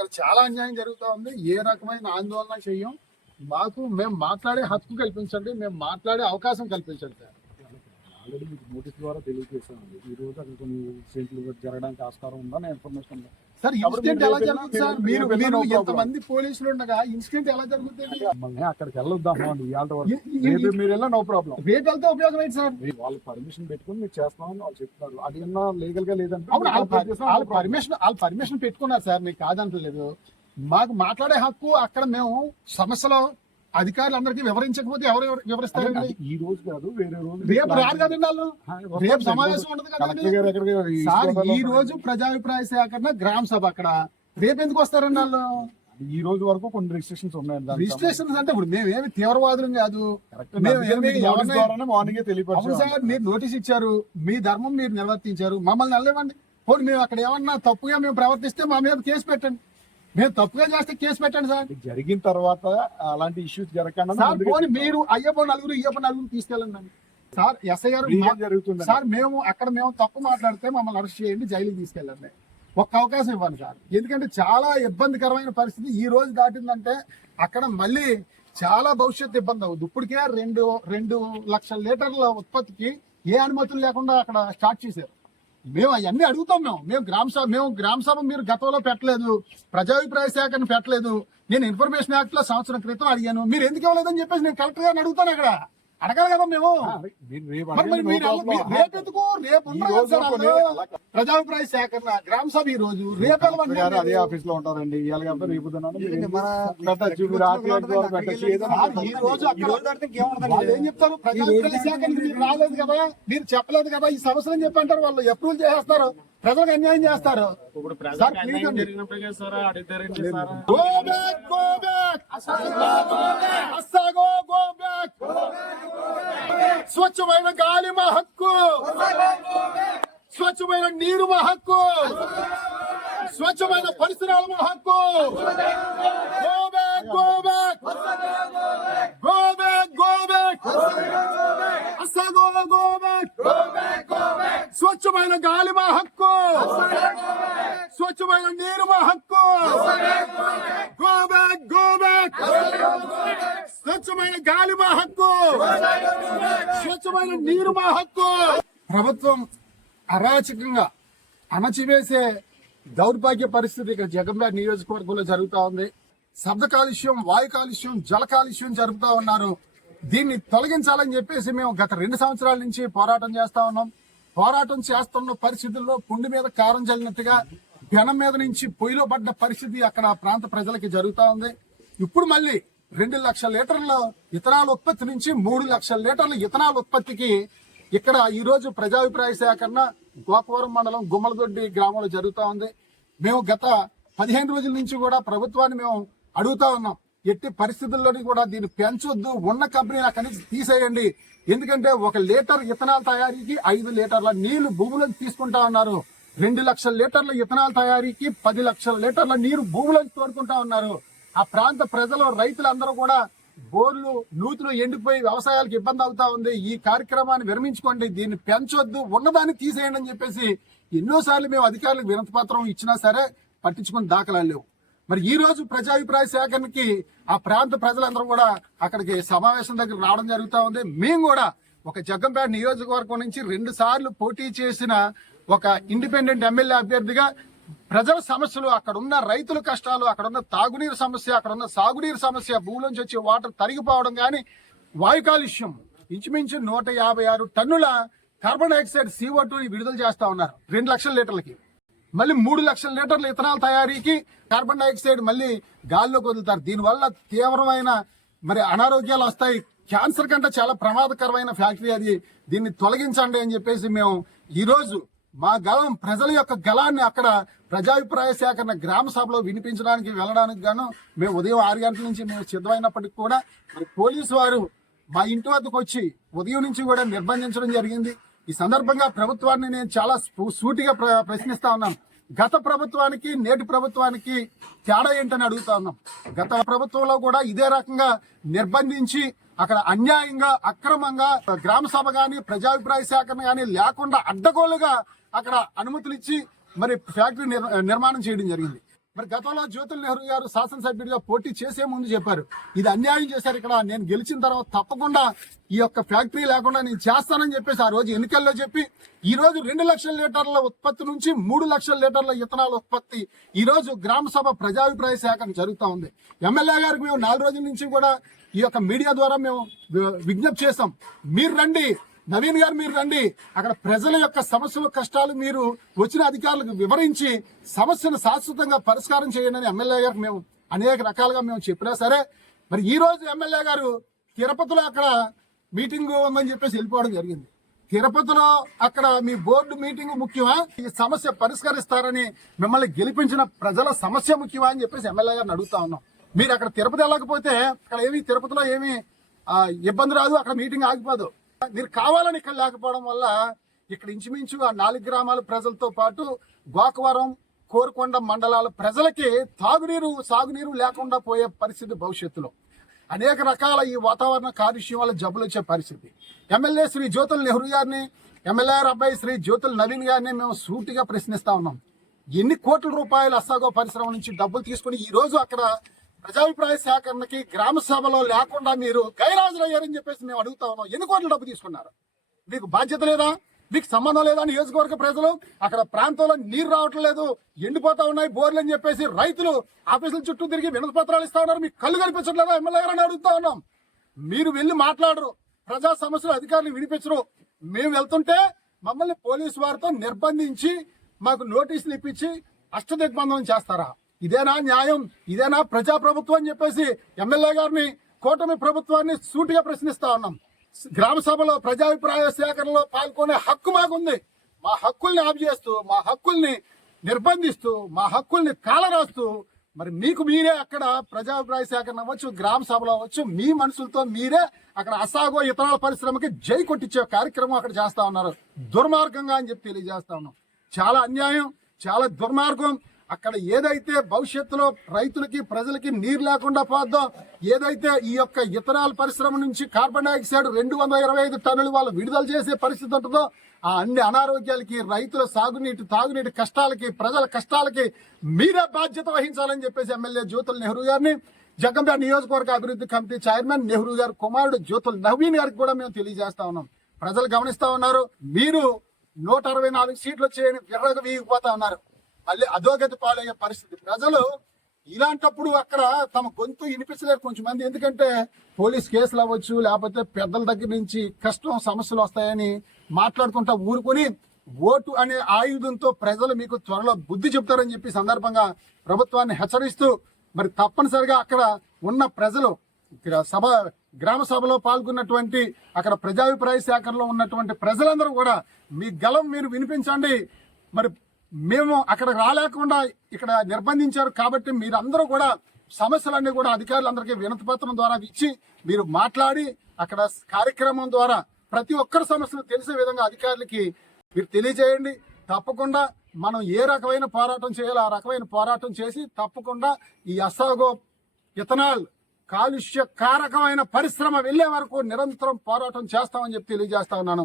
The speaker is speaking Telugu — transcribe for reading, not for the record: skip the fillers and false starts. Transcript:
అక్కడ చాలా అన్యాయం జరుగుతూ ఉంది. ఏ రకమైన ఆందోళన చెయ్యం. మేము మాట్లాడే హక్కు కల్పించండి, మేము మాట్లాడే అవకాశం కల్పించండి సార్. ఆల్రెడీ మీకు నోటీస్ ద్వారా తెలియజేసామండి. ఈ రోజు అక్కడ కొన్ని ఇన్సిడెంట్లు జరగడానికి ఆస్కారం ఉందని ఇన్ఫర్మేషన్ ఉంది సార్. ఇన్సిడెంట్ ఎలా జరుగుతుంది సార్? మీరు ఎంతమంది పోలీసులు ఉండగా ఇన్సిడెంట్ ఎలా జరుగుతుంది? మమ్మల్ని అక్కడికి వెళ్ళొద్దాం ఇవాళ వరకు. మీరు వెళ్ళా నో ప్రాబ్లం. రేపు వెళ్తే ఉపయోగం ఏంటి సార్? వాళ్ళు పర్మిషన్ పెట్టుకుని మీరు చేస్తామని వాళ్ళు చెప్తున్నారు. అది ఏమన్నా లీగల్ గా లేదంటే వాళ్ళు పర్మిషన్ పెట్టుకున్నారు సార్, మీకు కాదంటలేదు. మాకు మాట్లాడే హక్కు అక్కడ మేము సమస్యలో అధికారులందరికీ వివరించకపోతే ఎవరు వివరిస్తారండి? ఈ రోజు కాదు, వేరే రోజు. రేపు రారు కదండి వాళ్ళు, రేపు సమావేశం ఉండదు కదండి సార్. ఈ రోజు ప్రజాభిప్రాయ సేకరణ గ్రామ సభ అక్కడ, రేపు ఎందుకు వస్తారండి వాళ్ళు? ఈ రోజు వరకు కొన్ని రిజిస్ట్రేషన్స్ ఉన్నాయి. రిజిస్ట్రేషన్స్ అంటే ఇప్పుడు మేమేమి తీవ్రవాదులం కాదు. మార్నింగే తెలియదు సార్. మీరు నోటీస్ ఇచ్చారు, మీ ధర్మం మీరు నిర్వర్తించారు, మమ్మల్ని వెళ్ళలేమండి. పోనీ మేము అక్కడ ఏమన్నా తప్పుగా మేము ప్రవర్తిస్తే మా మీద కేసు పెట్టండి. మేము తప్పుగా చేస్తే కేసు పెట్టండి సార్. జరిగిన తర్వాత అలాంటి ఇష్యూస్ జరగకుండా మీరు అయ్యప్ప నలుగురు తీసుకెళ్ళండి సార్. ఎస్ఐ గారు జరుగుతుంది సార్. మేము తప్పు మాట్లాడితే మమ్మల్ని అరెస్ట్ చేయండి, జైలుకి తీసుకెళ్ళండి. ఒక్క అవకాశం ఇవ్వండి సార్. ఎందుకంటే చాలా ఇబ్బందికరమైన పరిస్థితి ఈ రోజు దాటిందంటే అక్కడ మళ్ళీ చాలా భవిష్యత్తు ఇబ్బంది అవుతుంది. ఇప్పటికే 2 లక్షల లీటర్ల ఉత్పత్తికి ఏ అనుమతులు లేకుండా అక్కడ స్టార్ట్ చేశారు. మేము అవన్నీ అడుగుతాం. మేము గ్రామ సభ మీరు గతంలో పెట్టలేదు, ప్రజాభిప్రాయ సేకరణ పెట్టలేదు. నేను ఇన్ఫర్మేషన్ యాక్ట్ లో సంవత్సరం క్రితం అడిగాను, మీరు ఎందుకు ఇవ్వలేదని చెప్పేసి నేను కలెక్టర్ గారిని అడుగుతాను. అక్కడ అడగాలి కదా మేము. ప్రజాభిప్రాయ సేకరణ గ్రామ సభ ఈ రోజు, రేపు అదే ఆఫీస్ లో ఉంటారండి. రేపు ఏం చెప్తారు? ప్రజాభిప్రాయ సేకరణ మీరు రాలేదు కదా, మీరు చెప్పలేదు కదా, ఈ సమస్యలు అని చెప్పి అంటారు. వాళ్ళు అప్రూవల్ చేస్తారు, ప్రజలకు అన్యాయం చేస్తారు. స్వచ్ఛమైన గాలి మా హక్కు, స్వచ్ఛమైన నీరు మా హక్కు, స్వచ్ఛమైన పరిసరాలు మా హక్కు. స్వచ్ఛమైన గాలి మా హక్కు, స్వచ్ఛమైన నీరు మా హక్కు. స్వచ్ఛమైన గాలి మా హక్కు, స్వచ్ఛమైన నీరు మా హక్కు. ప్రభుత్వం అరాచకంగా అణచివేసే దౌర్భాగ్య పరిస్థితి ఇక్కడ జగంపేట నియోజకవర్గంలో జరుగుతూ ఉంది. శబ్ద కాలుష్యం, వాయు కాలుష్యం, జల కాలుష్యం జరుపుతా ఉన్నారు. దీన్ని తొలగించాలని చెప్పేసి మేము గత 2 సంవత్సరాల నుంచి పోరాటం చేస్తా ఉన్నాం. పోరాటం చేస్తున్న పరిస్థితుల్లో పుండి మీద కారం చల్లినట్టుగా జనం మీద నుంచి పొయ్యిలో పడ్డ పరిస్థితి అక్కడ ప్రాంత ప్రజలకి జరుగుతా ఉంది. ఇప్పుడు మళ్ళీ 2 లక్షల లీటర్ల ఇథనాల్ ఉత్పత్తి నుంచి 3 లక్షల లీటర్ల ఇథనాల్ ఉత్పత్తికి ఇక్కడ ఈ రోజు ప్రజాభిప్రాయ సేకరణ గోపవరం మండలం గుమ్మలదొడ్డి గ్రామంలో జరుగుతా ఉంది. మేము గత 15 రోజుల నుంచి కూడా ప్రభుత్వాన్ని మేము అడుగుతా ఉన్నాం, ఎట్టి పరిస్థితుల్లోని కూడా దీన్ని పెంచొద్దు, ఉన్న కంపెనీని అక్కడి నుంచి తీసేయండి. ఎందుకంటే 1 లీటర్ ఇథనాల్ తయారీకి 5 లీటర్ల నీళ్లు భూములను తీసుకుంటా ఉన్నారు. 2 లక్షల లీటర్ల ఇథనాల్ తయారీకి 10 లక్షల లీటర్ల నీరు భూములను తోడుకుంటా ఉన్నారు. ఆ ప్రాంత ప్రజలు, రైతులందరూ కూడా బోర్లు నూతులు ఎండిపోయి వ్యవసాయాలకు ఇబ్బంది అవుతా ఉంది. ఈ కార్యక్రమాన్ని విరమించుకోండి, దీన్ని పెంచొద్దు, ఉన్నదాన్ని తీసేయండి అని చెప్పేసి ఎన్నోసార్లు మేము అధికారులకు వినతి పత్రం ఇచ్చినా సరే పట్టించుకుని దాఖలాలు లేవు. మరి ఈ రోజు ప్రజాభిప్రాయ సేకరణకి ఆ ప్రాంత ప్రజలందరూ కూడా అక్కడికి సమావేశం దగ్గర రావడం జరుగుతూ ఉంది. మేము కూడా ఒక జగ్గంపేట నియోజకవర్గం నుంచి 2 సార్లు పోటీ చేసిన ఒక ఇండిపెండెంట్ ఎమ్మెల్యే అభ్యర్థిగా ప్రజల సమస్యలు, అక్కడ ఉన్న రైతుల కష్టాలు, అక్కడ ఉన్న తాగునీరు సమస్య, అక్కడ ఉన్న సాగునీరు సమస్య, భూములోంచి వచ్చే వాటర్ తరిగిపోవడం కానీ, వాయు కాలుష్యం ఇంచుమించు 156 టన్నుల కార్బన్ డైఆక్సైడ్ CO2 విడుదల చేస్తా ఉన్నారు 2 లక్షల లీటర్లకి. మళ్ళీ 3 లక్షల లీటర్ల ఇథనాల్ తయారీకి కార్బన్ డైఆక్సైడ్ మళ్ళీ గాల్లోకి వదులుతారు. దీనివల్ల తీవ్రమైన అనారోగ్యాలు వస్తాయి. క్యాన్సర్ కంటే చాలా ప్రమాదకరమైన ఫ్యాక్టరీ అది. దీన్ని తొలగించండి అని చెప్పేసి మేము ఈ రోజు మా గలం, ప్రజల యొక్క గలాన్ని అక్కడ ప్రజాభిప్రాయ సేకరణ గ్రామ సభలో వినిపించడానికి వెళ్ళడానికి గాను మేము ఉదయం 6 గంటల నుంచి మేము సిద్ధమైనప్పటికీ కూడా పోలీసు వారు మా ఇంటి వద్దకు వచ్చి ఉదయం నుంచి కూడా నిర్బంధించడం జరిగింది. ఈ సందర్భంగా ప్రభుత్వాన్ని నేను చాలా సూటిగా ప్రశ్నిస్తా ఉన్నాను. గత ప్రభుత్వానికి నేటి ప్రభుత్వానికి తేడా ఏంటని అడుగుతా ఉన్నాం. గత ప్రభుత్వంలో కూడా ఇదే రకంగా నిర్బంధించి అక్కడ అన్యాయంగా, అక్రమంగా గ్రామ సభ గాని, ప్రజాభిప్రాయ సేకరణ గాని లేకుండా అడ్డగోలుగా అక్కడ అనుమతులు ఇచ్చి ఫ్యాక్టరీ నిర్మాణం చేయడం జరిగింది. మరి గతంలో జ్యోతుల్ నెహ్రూ గారు శాసనసభ్యుడిగా పోటీ చేసే ముందు చెప్పారు, ఇది అన్యాయం చేశారు, ఇక్కడ నేను గెలిచిన తర్వాత తప్పకుండా ఈ యొక్క ఫ్యాక్టరీ లేకుండా నేను చేస్తానని చెప్పేసి ఆ రోజు ఎన్నికల్లో చెప్పి ఈ రోజు 2 లక్షల లీటర్ల ఉత్పత్తి నుంచి 3 లక్షల లీటర్ల ఇథనాల్ ఉత్పత్తి ఈ రోజు గ్రామ సభ ప్రజాభిప్రాయ సేకరణ జరుగుతూ ఉంది. ఎమ్మెల్యే గారికి మేము 4 రోజుల నుంచి కూడా ఈ యొక్క మీడియా ద్వారా మేము విజ్ఞప్తి చేస్తాం, మీరు రండి, నవీన్ గారు మీరు రండి, అక్కడ ప్రజల యొక్క సమస్యలు కష్టాలు మీరు వచ్చిన అధికారులకు వివరించి సమస్యను శాశ్వతంగా పరిష్కారం చేయండి అని ఎమ్మెల్యే గారికి మేము అనేక రకాలుగా మేము చెప్పినా సరే, మరి ఈ రోజు ఎమ్మెల్యే గారు తిరుపతిలో అక్కడ మీటింగ్ ఉందని చెప్పేసి వెళ్ళిపోవడం జరిగింది. తిరుపతిలో అక్కడ మీ బోర్డు మీటింగ్ ముఖ్యమా, ఈ సమస్య పరిష్కరిస్తారని మిమ్మల్ని గెలిపించిన ప్రజల సమస్య ముఖ్యమా అని చెప్పేసి ఎమ్మెల్యే గారిని అడుగుతా ఉన్నాం. మీరు అక్కడ తిరుపతి వెళ్ళకపోతే అక్కడ తిరుపతిలో ఏమి ఇబ్బంది రాదు, అక్కడ మీటింగ్ ఆగిపోదు. మీరు కావాలని ఇక్కడ లేకపోవడం వల్ల ఇక్కడ ఇంచుమించు ఆ 4 గ్రామాల ప్రజలతో పాటు గోకవరం, కోరుకొండ మండలాల ప్రజలకి తాగునీరు, సాగునీరు లేకుండా పోయే పరిస్థితి భవిష్యత్తులో అనేక రకాల ఈ వాతావరణ కాలుష్యం వల్ల జబ్బులు వచ్చే పరిస్థితి. ఎమ్మెల్యే శ్రీ జ్యోతుల్ నెహ్రూ గారిని, ఎమ్మెల్యే అబ్బాయి శ్రీ జ్యోతుల్ నవీన్ గారిని మేము సూటిగా ప్రశ్నిస్తా ఉన్నాం. ఎన్ని కోట్ల రూపాయలు అస్సాగో పరిశ్రమ నుంచి డబ్బులు తీసుకుని ఈ రోజు అక్కడ ప్రజాభిప్రాయ సేకరణకి గ్రామ సభలో లేకుండా మీరు గైరాజులయ్యారని చెప్పేసి మేము అడుగుతా ఉన్నాం. ఎన్ని కోట్ల డబ్బు తీసుకున్నారు? మీకు బాధ్యత లేదా? మీకు సంబంధం లేదా? నియోజకవర్గ ప్రజలు అక్కడ ప్రాంతంలో నీరు రావటం లేదు, ఎండిపోతా ఉన్నాయి బోర్లు అని చెప్పేసి రైతులు ఆఫీసుల చుట్టూ తిరిగి వినతి పత్రాలు ఇస్తా ఉన్నారు. మీకు కళ్ళు కనిపించట్లేదా ఎమ్మెల్యే గారు అని అడుగుతా ఉన్నాం. మీరు వెళ్ళి మాట్లాడరు, ప్రజా సమస్యలు అధికారులు వినిపించరు. మేము వెళ్తుంటే మమ్మల్ని పోలీసు వారితో నిర్బంధించి మాకు నోటీసులు ఇప్పించి అష్టదిగ్బంధనం చేస్తారా? ఇదేనా న్యాయం? ఇదేనా ప్రజాప్రభుత్వం అని చెప్పేసి ఎమ్మెల్యే గారిని, కూటమి ప్రభుత్వాన్ని సూటిగా ప్రశ్నిస్తా ఉన్నాం. గ్రామ సభలో ప్రజాభిప్రాయ సేకరణలో పాల్గొనే హక్కు మాకుంది. మా హక్కుల్ని ఆఫ్ చేస్తూ, మా హక్కుల్ని నిర్బంధిస్తూ, మా హక్కుల్ని కాలరాస్తూ మరి మీకు మీరే అక్కడ ప్రజాభిప్రాయ సేకరణ అవ్వచ్చు, గ్రామ సభలో అవ్వచ్చు, మీ మనుషులతో మీరే అక్కడ అసాగో ఇతరాల పరిశ్రమకి జై కొట్టించే కార్యక్రమం అక్కడ చేస్తా ఉన్నారు. దుర్మార్గంగా అని చెప్పి తెలియజేస్తా ఉన్నాం. చాలా అన్యాయం, చాలా దుర్మార్గం. అక్కడ ఏదైతే భవిష్యత్తులో రైతులకి, ప్రజలకి నీరు లేకుండా పోద్దాం, ఏదైతే ఈ యొక్క ఇథనాల్ పరిశ్రమ నుంచి కార్బన్ డైఆక్సైడ్ 225 టన్నులు వాళ్ళు విడుదల చేసే పరిస్థితి ఉంటుందో ఆ అన్ని అనారోగ్యాలకి, రైతుల సాగునీటి, తాగునీటి కష్టాలకి, ప్రజల కష్టాలకి మీరే బాధ్యత వహించాలని చెప్పేసి ఎమ్మెల్యే జ్యోతుల్ నెహ్రూ గారిని, జగ్గంపేట నియోజకవర్గ అభివృద్ధి కమిటీ చైర్మన్ నెహ్రూ గారి కుమారుడు జ్యోతుల్ నవీన్ గారికి కూడా మేము తెలియజేస్తా ఉన్నాం. ప్రజలు గమనిస్తా ఉన్నారు, మీరు 164 సీట్లు వచ్చేయని విర్రగ వీగిపోతా ఉన్నారు. మళ్ళీ అధోగతి పాలయ్యే పరిస్థితి. ప్రజలు ఇలాంటప్పుడు అక్కడ తమ గొంతు వినిపించలేరు కొంచెం మంది. ఎందుకంటే పోలీస్ కేసులు అవ్వచ్చు, లేకపోతే పెద్దల దగ్గర నుంచి కష్టం, సమస్యలు వస్తాయని మాట్లాడుకుంటా ఊరుకొని ఓటు అనే ఆయుధంతో ప్రజలు మీకు త్వరలో బుద్ధి చెప్తారని చెప్పి సందర్భంగా ప్రభుత్వాన్ని హెచ్చరిస్తూ మరి తప్పనిసరిగా అక్కడ ఉన్న ప్రజలు, గ్రామ సభలో పాల్గొన్నటువంటి అక్కడ ప్రజాభిప్రాయ సేకరణలో ఉన్నటువంటి ప్రజలందరూ కూడా మీ గలం మీరు వినిపించండి. మరి మేము అక్కడ రాలేకుండా ఇక్కడ నిర్బంధించారు కాబట్టి మీరందరూ కూడా సమస్యలన్నీ కూడా అధికారులందరికీ వినతి పత్రం ద్వారా ఇచ్చి మీరు మాట్లాడి అక్కడ కార్యక్రమం ద్వారా ప్రతి ఒక్కరి సమస్యలు తెలిసే విధంగా అధికారులకి మీరు తెలియజేయండి. తప్పకుండా మనం ఏ రకమైన పోరాటం చేయాలో ఆ రకమైన పోరాటం చేసి తప్పకుండా ఈ అసాగో ఇథనాల్ కాలుష్య కారకమైన పరిశ్రమ వెళ్లే వరకు నిరంతరం పోరాటం చేస్తామని చెప్పి తెలియజేస్తా ఉన్నాను.